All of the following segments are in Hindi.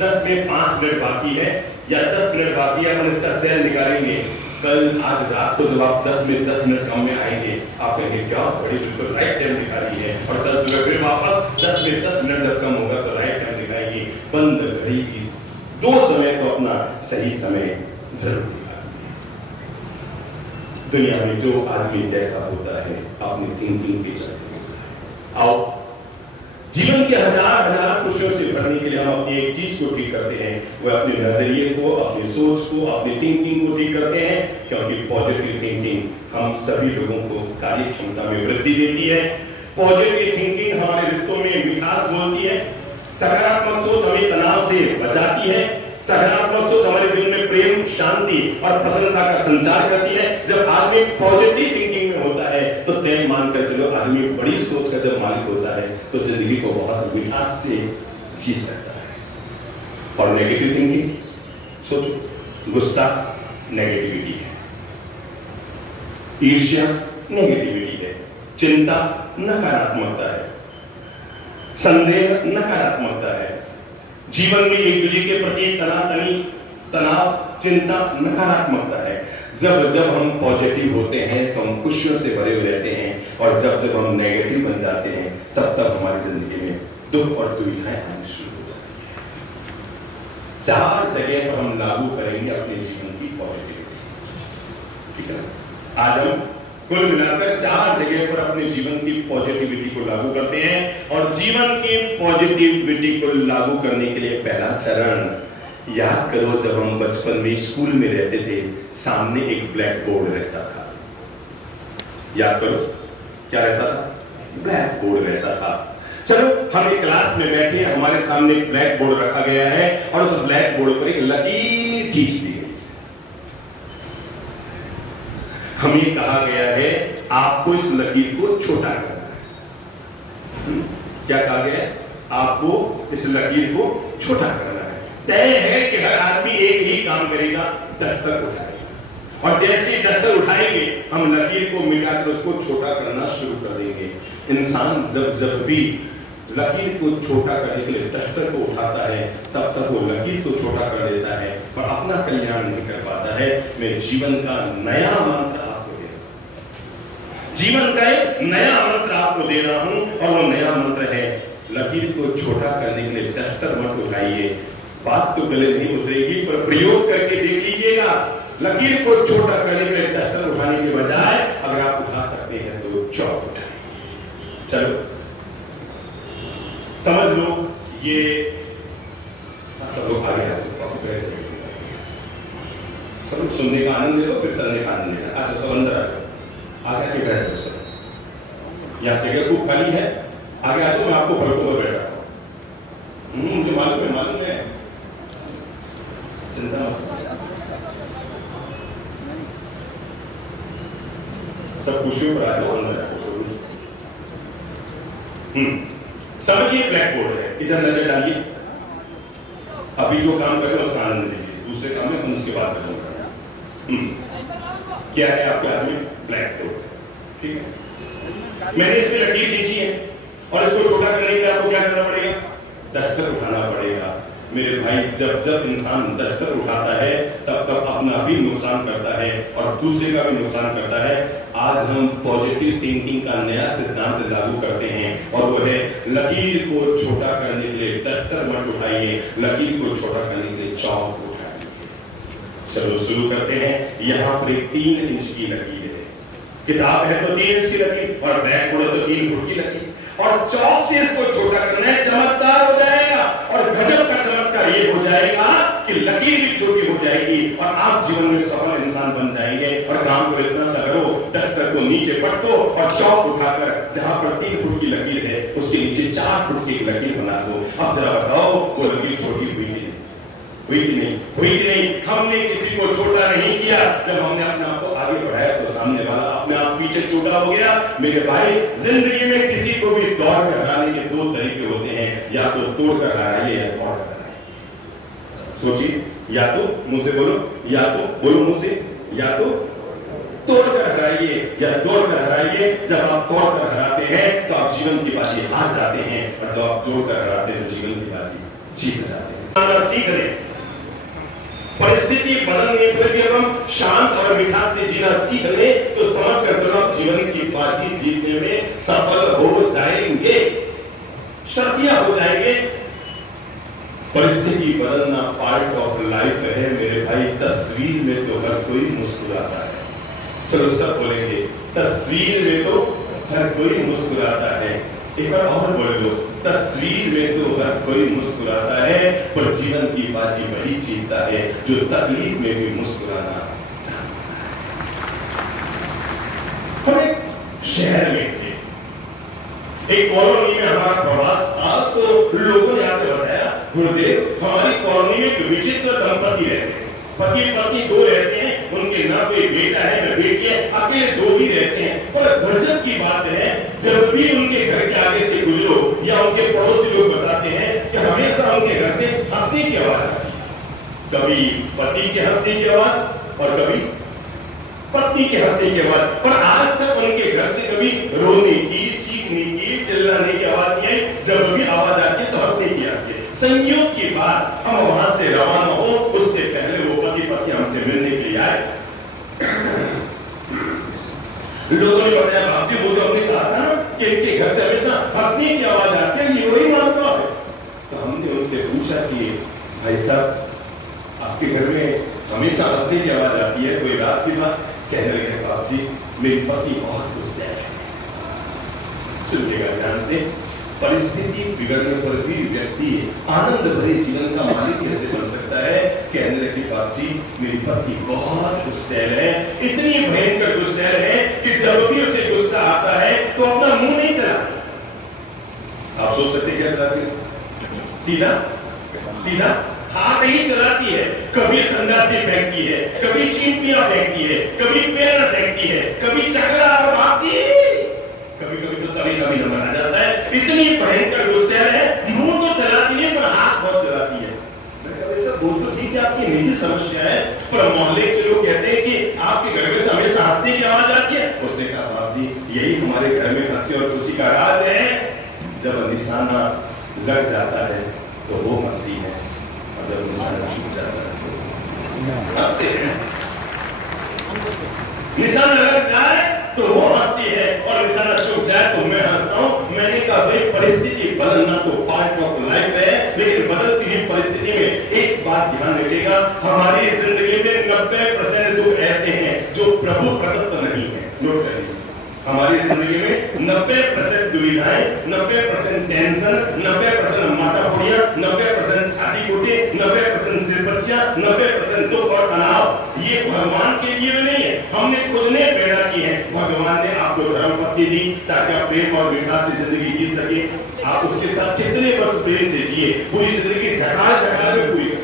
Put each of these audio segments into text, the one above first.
10 में 5 मिनट बाकी है या 10 मिनट बाकी है, हम इसका सेल निकालेंगे। कल आज रात को जब आप 10 में 10 मिनट काम में आएंगे, आप कहेंगे क्या बड़ी बिल्कुल राइट टाइम निकाली है। और 10 मिनट फिर वापस 10 में 10 मिनट जब कम होगा तो राइट टाइम निकालिए। बंद घड़ी की 2 समय तो अपना सही समय जरूर निकालिए। दुनिया में जो आदमी जैसा होता है अपनी थिंकिंग के चलते आओ जीवन के हजार खुशियों से भरने के लिए हम अपनी एक चीज को ठीक करते हैं, वो अपने नजरिए को, अपनी सोच को, अपनी थिंकिंग को ठीक करते हैं। क्योंकि पॉजिटिव थिंकिंग हम सभी लोगों को कार्य क्षमता में वृद्धि देती है। पॉजिटिव थिंकिंग हमारे रिश्तों में मिठास बोलती है। सकारात्मक सोच हमें तनाव से बचाती है। सकारात्मक सोच हमारे जीवन में प्रेम, शांति और प्रसन्नता का संचार करती है। जब आदमी पॉजिटिव थिंकिंग में होता है तो तय मानकर चलो, आदमी बड़ी सोच का जब मालिक होता है तो जिंदगी को बहुत मिठास से जी सकता है। और नेगेटिव थिंकिंग, सोचो, गुस्सा नेगेटिविटी है, ईर्ष्या नेगेटिविटी है, चिंता नकारात्मकता है, संदेह नकारात्मकता है, जीवन में एक दूसरे के प्रति तनाव, चिंता नकारात्मकता है। जब जब हम पॉजिटिव होते हैं तो हम खुशियों से भरे हुए रहते हैं, और जब जब हम नेगेटिव बन जाते हैं तब तब हमारी जिंदगी में दुख और दुविधाएं आनी शुरू हो जाती है। 4 जगह पर हम लागू करेंगे अपने जीवन की पॉजिटिविटी, ठीक है। आज हम कुल मिलाकर 4 जगह पर अपने जीवन की पॉजिटिविटी को लागू करते हैं। और जीवन की पॉजिटिविटी को लागू करने के लिए पहला चरण, याद करो जब हम बचपन में स्कूल में रहते थे, सामने एक ब्लैक बोर्ड रहता था। याद करो क्या रहता था? ब्लैक बोर्ड रहता था। चलो हम एक क्लास में बैठे, हमारे सामने एक ब्लैक बोर्ड रखा गया है और उस ब्लैक बोर्ड पर एक लकीर खींच दी गई। हमें कहा गया है आपको इस लकीर को छोटा करना है। क्या कहा गया है? आपको इस लकीर को छोटा करना है। तय है कि हर आदमी एक ही काम करेगा, डस्टर उठाएगा। और जैसे ही डस्टर उठाएंगे हम लकीर को मिटाकर उसको छोटा करना शुरू कर देंगे। इंसान जब जब भी लकीर को छोटा करने के लिए डस्टर को उठाता है तब तक वो लकीर को छोटा कर देता है, पर अपना कल्याण नहीं कर पाता है। मैं जीवन का नया मंत्र आपको दे रहा हूं, जीवन का एक नया मंत्र आपको दे रहा हूं, और वो नया मंत्र है लकीर को छोटा करने के लिए डस्टर मत उठाइए। बात तो गले नहीं उतरेगी, पर प्रयोग करके देख लीजिएगा। लकीर को छोटा करने के लिए डस्टर उठाने के बजाय अगर आप उठा सकते हैं तो चौक उठाइए। चलो समझ लो, ये सब लोग आगे सब लोग सुनने का आनंद ले लो, फिर चलने का आनंद लेना। अच्छा सब अंदर आ जाओ, आगे आके बैठ जाओ। सब यहाँ जगह खूब खाली है, आगे आ जाओ, मैं आपको भरपूर बैठा हूं। मुझे मालूम है, चिंता मत। सब खुशियों पर आ जाओ, अंदर आओ। समझिए ब्लैक बोर्ड है, इधर नजर डालिए। अभी जो काम कर रहे हो उसका आनंद लीजिए, दूसरे काम में हम उसके बाद करूंगा। क्या है आपके हाथ में? ब्लैक बोर्ड, ठीक है। मैंने इसमें लकीर खींची है और इसको छोटा करने के लिए आपको क्या करना पड़ेगा? डस्टर उठाना पड़ेगा। मेरे भाई, जब जब इंसान डस्टर उठाता है तब तब अपना भी नुकसान करता है और दूसरे का भी नुकसान करता है। आज हम पॉजिटिव थिंकिंग का नया सिद्धांत लागू करते हैं, और वो है लकीर को छोटा करने के लिए डस्टर मत उठाइए, लकीर को छोटा करने के लिए चौक उठाइए। चलो शुरू करते हैं। यहाँ पर 3 इंच की लकीर है, किताब है तो 3 इंच की लकीर, और ब्लैक बोर्ड है तो 3 फुट की लकीर, और चौक से इसको छोटा करना है। चमत्कार हो जाएगा, और गजब का चमत्कार ये हो जाएगा कि लकीर भी छोटी हो जाएगी और आप जीवन में सफल इंसान बन जाएंगे। और काम को इतना सा करो, डस्टर को नीचे पटको और चौक उठाकर जहां पर 3 फुट की लकीर है उसके नीचे 4 फुट की एक लकीर बना दो। अब जरा बताओ वो लकीर छोटी हुई कि नहीं? हुई कि नहीं? हुई कि नहीं? हमने किसी को छोटा नहीं किया। जब हमने अपने आप को आगे बढ़ाया तो सामने वाला अपने आप पीछे छोटा हो गया। मेरे भाई, जिंदगी में किसी को भी दौड़ कर हराने के 2 तरीके होते हैं, या तो तोड़ कर हराइए या दौड़ कर हराइए। सोचिए, या तो मुंह से बोलो, या तो बोलो मुंह से, या तो तोड़ कर हराइए या दौड़ कर हराइए। जब आप तोड़ कर हराते हैं तो आप जीवन की बाजी हार जाते हैं, और जब आप जोड़ कर हराते हैं तो जीवन की बाजी जीत जाते हैं। सीख रहे, परिस्थिति बदलने पर भी हम शांत और मिठास से जीना सीख ले तो समझ कर चलो जीवन की बाजी जीतने में सफल हो जाएंगे, शर्तियां हो जाएंगे। परिस्थिति बदलना पार्ट ऑफ लाइफ है मेरे भाई। तस्वीर में तो हर कोई मुस्कुराता है, चलो सब बोलेंगे, तस्वीर में तो हर कोई मुस्कुराता है। एक बार और बोल लो, तस्वीर में तो हर कोई मुस्कुराता है, पर जीवन की बाजी वही जीतता है जो तकलीफ में भी मुस्कुराना। हम एक शहर में थे, एक कॉलोनी में हमारा प्रवास था, तो लोगों ने आकर बताया, गुरुदेव हमारी कॉलोनी में एक विचित्र दंपति रहते हैं, पति पत्नी दो रहते हैं, उनके ना कोई बेटा है ना बेटी है, अकेले दो ही रहते हैं। पर गजब की बात है, जब भी उनके घर के आगे से गुजरो या उनके पड़ोसी लोग बताते हैं कि हमेशा उनके घर से हंसने की आवाज आती है, कभी पति के हंसने की आवाज और कभी पत्नी के हंसने की आवाज, पर आज तक उनके घर से कभी रोने की, चीखने की, चिल्लाने की आवाज नहीं आई। जब भी आवाज आती है तो हंसने की आती है। संयोग की बात, हम वहां से रवाना हो उससे पहले वो पति पत्नी हमसे मिलने के लिए आए। लोगों ने बताया, बाप जी वो जो हमने कहा था कि इनके घर से हमेशा हंसने की आवाज आती है, ये वही मानता है। तो हमने उनसे पूछा कि भाई साहब आपके घर में हमेशा हंसने की आवाज आती है, कोई रात की बात? कहने लगे, बाप जी मेरी पत्नी बहुत गुस्से है। सुनिएगा ध्यान से, परिस्थिति बिगड़ने पर भी व्यक्ति आनंद भरे जीवन का मालिक कैसे बन सकता है? कहने लगे, बाप जी मेरी पत्नी बहुत गुस्सैल है, इतनी भयंकर गुस्सैल है कि जब भी उसे गुस्सा आता है तो अपना मुंह नहीं चलाती। आप सोच सकते क्या चलाती है? सीधा सीधा हाथ ही चलाती है, कभी संडासी फेंकती है, कभी चींटियां फेंकती है, कभी पैर फेंकती है, कभी चकला और भागती है, कभी कभी तो तभी कभी नंबर आ जाता है। इतनी भयंकर गुस्सा है, मुंह तो चलाती है पर हाथ बहुत चलाती है। मैं कहा वैसा बोल तो ठीक है, आपकी निजी समस्या है, पर मोहल्ले के लोग कहते हैं कि आपके घर में से हमेशा हंसने की आवाज आती है। उसने कहा, बाप जी यही हमारे घर में हंसी और खुशी का राज है, जब निशाना लग जाता है तो वो हंसती है, और जब निशाना छूट जाता है तो हंसते हैं। निशाना लग जाए तो वो हंसती है और निशाना छूट जाए तो मैं हंसता हूं। मैंने कहा भाई परिस्थिति बदलना तो पार्ट ऑफ लाइफ है, लेकिन बदलती हुई परिस्थिति में एक बात ध्यान रखिएगा, हमारी जिंदगी में 90% दुख ऐसे हैं जो प्रभु प्रदत्त नहीं है। नोट करिए, हमारी जिंदगी में 90% दुविधाएं, 90% टेंशन, 90% माथा फोड़ियां, 90% छाती फूटे, 90% सिरपचियां, 90% दुख और तनाव, ये भगवान के लिए भी नहीं है, हमने खुद ने पैदा की है। भगवान ने आपको धर्म पत्नी दी ताकि आप प्रेम और विकास से जिंदगी जी सके। आप उसके साथ कितने वर्ष प्रेम से जिए, पूरी जिंदगी झकाड़ झकाड़ में पूरी।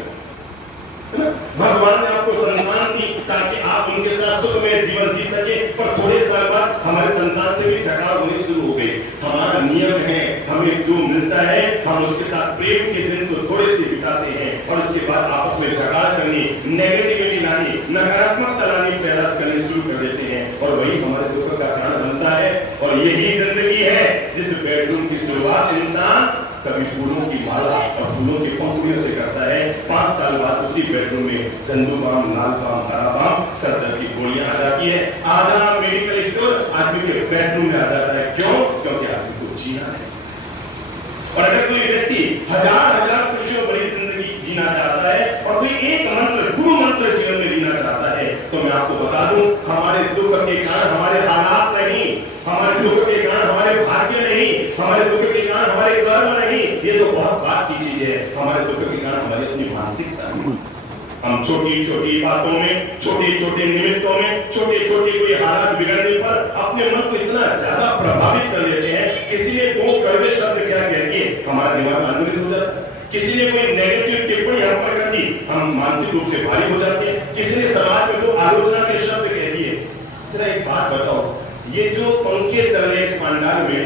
भगवान ने आपको संतान दी ताकि आप उनके साथ सुखमय जीवन जी सके, पर थोड़े साल बाद हमारे संतान से भी झगड़ा होने शुरू हो गई। हमारा नियम है, हमें जो मिलता है हम उसके साथ प्रेम के दिन तो थोड़े से बिताते हैं और उसके बाद आपस में झगड़ा करनी, नेगेटिविटी लानी, नकारात्मकता लानी, पैदा करने शुरू कर देते हैं और वही हमारे दुख का कारण बनता है। और यही जिंदगी है जिस बेडरूम की शुरुआत इंसान कभी फूलों की माला और फूलों की पंखुड़ियों से करता है, 5 साल बाद उसी बेडरूम में झंडूबाम, लालबाम, हराबाम, सर दर्द की गोलियां आ जाती है। आधा मेडिकल स्टोर आदमी के बेडरूम में आ जाता है। क्यों? क्योंकि आदमी को जीना है। और अगर कोई व्यक्ति हजार खुशियों भरी जिंदगी जीना चाहता है और कोई एक मंत्र, गुरु मंत्र जीवन में जीना चाहता है, तो मैं आपको बता दूं, हमारे दुख के कारण हमारे हालात नहीं, हमारे दुख के कारण हमारे भाग्य नहीं, हमारे दुख के कारण हमारे कर्म नहीं, ये तो बहुत बात की चीज है। हमारे दुख के कारण हमारी अपनी मानसिकता है। हम छोटी छोटी बातों में, छोटे छोटे निमित्तों में, छोटे छोटे कोई हालात बिगड़ने पर अपने मन को इतना ज्यादा प्रभावित कर लेते हैं। किसी ने 2 कड़वे शब्द क्या कह दिए, हमारा दिमाग आंदोलित हो जाता है। किसी ने कोई नेगेटिव टिप्पणी हम पर कर दी, हम मानसिक रूप से भारी हो जाते हैं। किसी ने समाज में 2 आलोचना के शब्द कह दिए। जरा एक बात बताओ, ये जो पंखे चल रहे इस पंडाल में,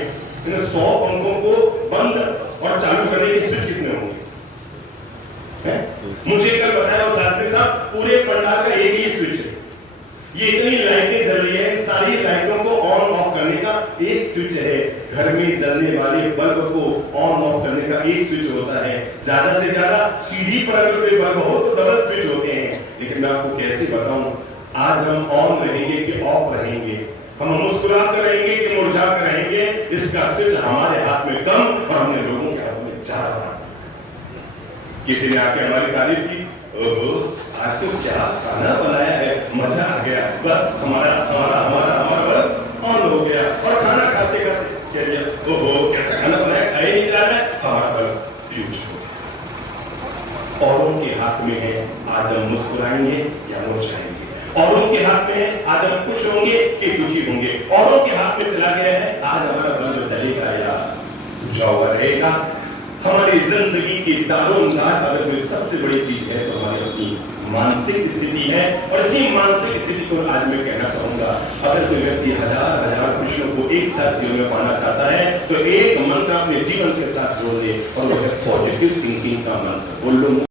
इन 100 पंखों को बंद और चालू करने के स्विच कितने होंगे? मुझे कल बताया उस आदमी साहब, पूरे पंडाल का एक ही स्विच है। ये इतनी लाइटें जल रही है, सारी लाइटों को ऑन ऑफ करने का एक स्विच है। घर में जलने वाले बल्ब को ऑन ऑफ करने का एक स्विच होता है। ज्यादा से ज्यादा सीढ़ी पर अगर कोई बल्ब हो तो डबल स्विच होते हैं। लेकिन मैं आपको कैसे बताऊं, आज हम ऑन रहेंगे कि ऑफ रहेंगे, हम मुस्कुरा कर रहेंगे कि मुरझा कर रहेंगे, इसका स्विच हमारे हाथ में कम और हमने लोगों के हाथ में ज्यादा। किसी ने आके हमारी तारीफ की, ओहो आज तो क्या खाना बनाया है, मजा आ गया, बस हमारा हमारा हमारा हमारा ऑन हो गया। और खाना खाते खाते कह दिया, ओहो कैसा खाना बनाया, खाए नहीं जा रहा है, हमारा बल्ब फ्यूज हो गया। औरों के हाथ में है, आज हम मुस्कुराएंगे या मुरझाएंगे। औरों के हाथ में है, आज हम खुश होंगे कि दुखी होंगे। औरों के हाथ में चला गया है, आज हमारा बल्ब जलेगा या बुझा हुआ रहेगा। हमारी जिंदगी की दारोमदार अगर कोई सबसे बड़ी चीज है तो हमारी अपनी मानसिक स्थिति है। और इसी मानसिक स्थिति को आज मैं कहना चाहूंगा, अगर कोई व्यक्ति हजार हजार कृष्णों को एक साथ जीवन में पाना चाहता है तो एक मंत्र अपने जीवन के साथ जोड़ ले और वो है पॉजिटिव थिंकिंग का मंत्र। बोल लो